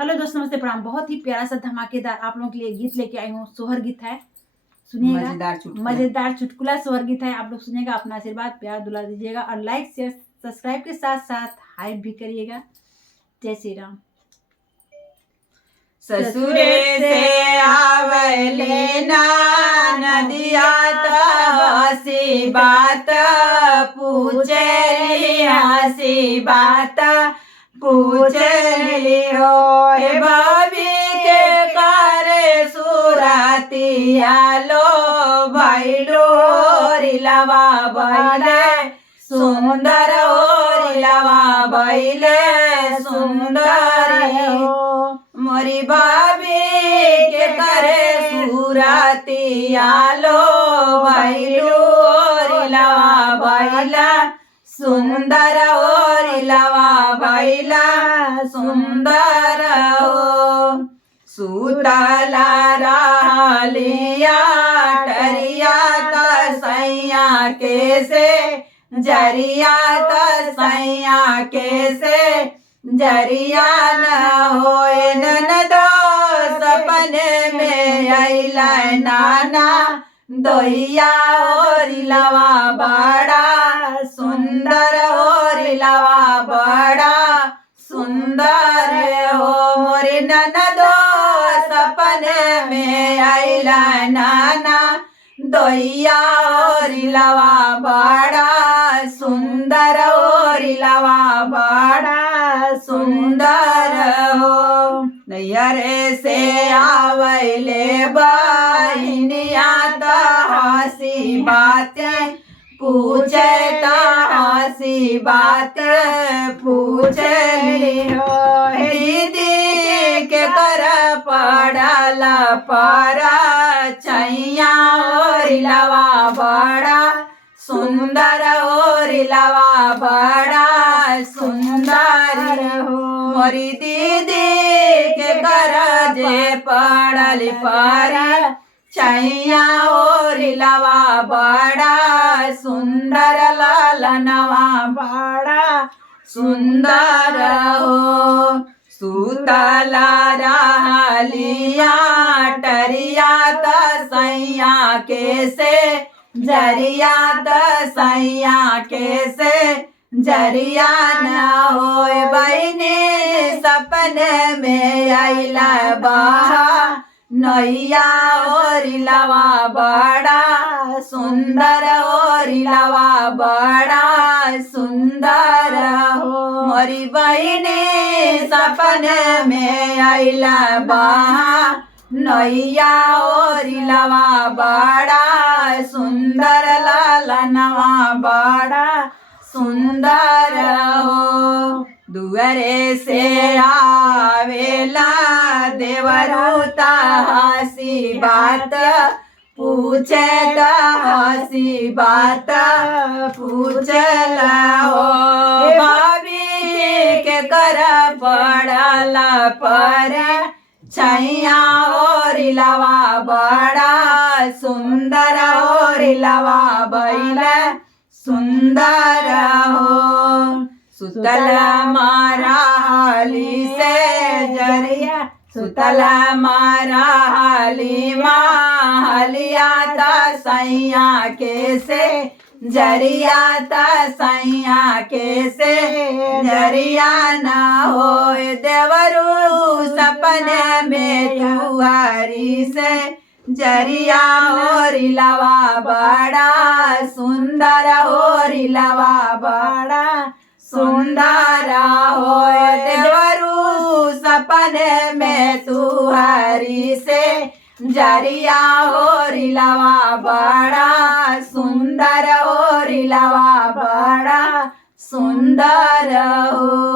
Hello दोस्त, नमस्ते, प्रणाम। बहुत ही प्यारा सा धमाकेदार आप लोगों के लिए गीत लेके आई हूँ। सोहर गीत है, सुनिएगा। मजेदार चुटकुला सोहर गीत है। आप लोग सुनिएगा, अपना आशीर्वाद प्यार दुला दीजिएगा और लाइक शेयर सब्सक्राइब के साथ साथ हाइप भी करिएगा। जय श्री राम। ससुरे से आवले ना नदिया हसी बात पूछली, हसी बात पूछली हो भाभी के करे सुरातिया लो भैलो रिलवा भैले सुंदर हो रिलवा भैले सुंदर हो मोरी भाभी के करे सुरातिया लो भैलो रिलवा भैला सुंदर हो रिलवा भैला सुंदर हो सुतला रहलिया टरिया तसैया के से जरिया तसैया के से जरिया न होए ननदो सपने में अइला नाना दोहिया होरिलवा बड़ा सुंदर होरिलवा बड़ा सुंदर हो मोरे ननदो सपने में अइला नाना दोहिया होरिलवा बड़ा सुंदर होरिलवा बड़ा सुंदर हो नैयरे से आवैले बहिनिया त हसी बातें पूछे त हसी बात पूछली हो दीदी के कर पड़ल पर छैया ओरिलवा बड़ा सुंदर ओरिलवा बड़ा सुंदर हो मोरी दीदी के कर जे पड़ल पर छैया ओरिलवा बड़ा सुंदर ललनवा बड़ा सुंदर हो सुतला रहलिया टरिया तसैया के से जरिया तसैया के से जरिया न होए बहिनी सपने में अइला बहा नैया ओरिलवा बड़ा सुंदर ओरिलवा बड़ा सुंदर हो मोरी बहिनी सपने में अइला बहा नैया ओरिलवा बड़ा सुंदर ललनवा बड़ा सुंदर हो दुअरे से आवेला देवरूता हसी बात पूछे त हसी बात पूछला हो भाभी के कर पड़ल पर छैया ओरिलवा बड़ा सुंदर ओरिलवा बैला सुंदर हो सुतल माराली से जरिया सुतल माराली माहलिया तसैया के से जरिया तसैया के से जरिया न होए देवरू सपने में तुहारी से जरिया ओरिलवा बड़ा सुंदर ओरिलवा बड़ा सुंदर हो देवरू सपने में तुहारी से जरिया ओरिलवा बड़ा सुंदर ओरिलवा बड़ा सुंदर हो।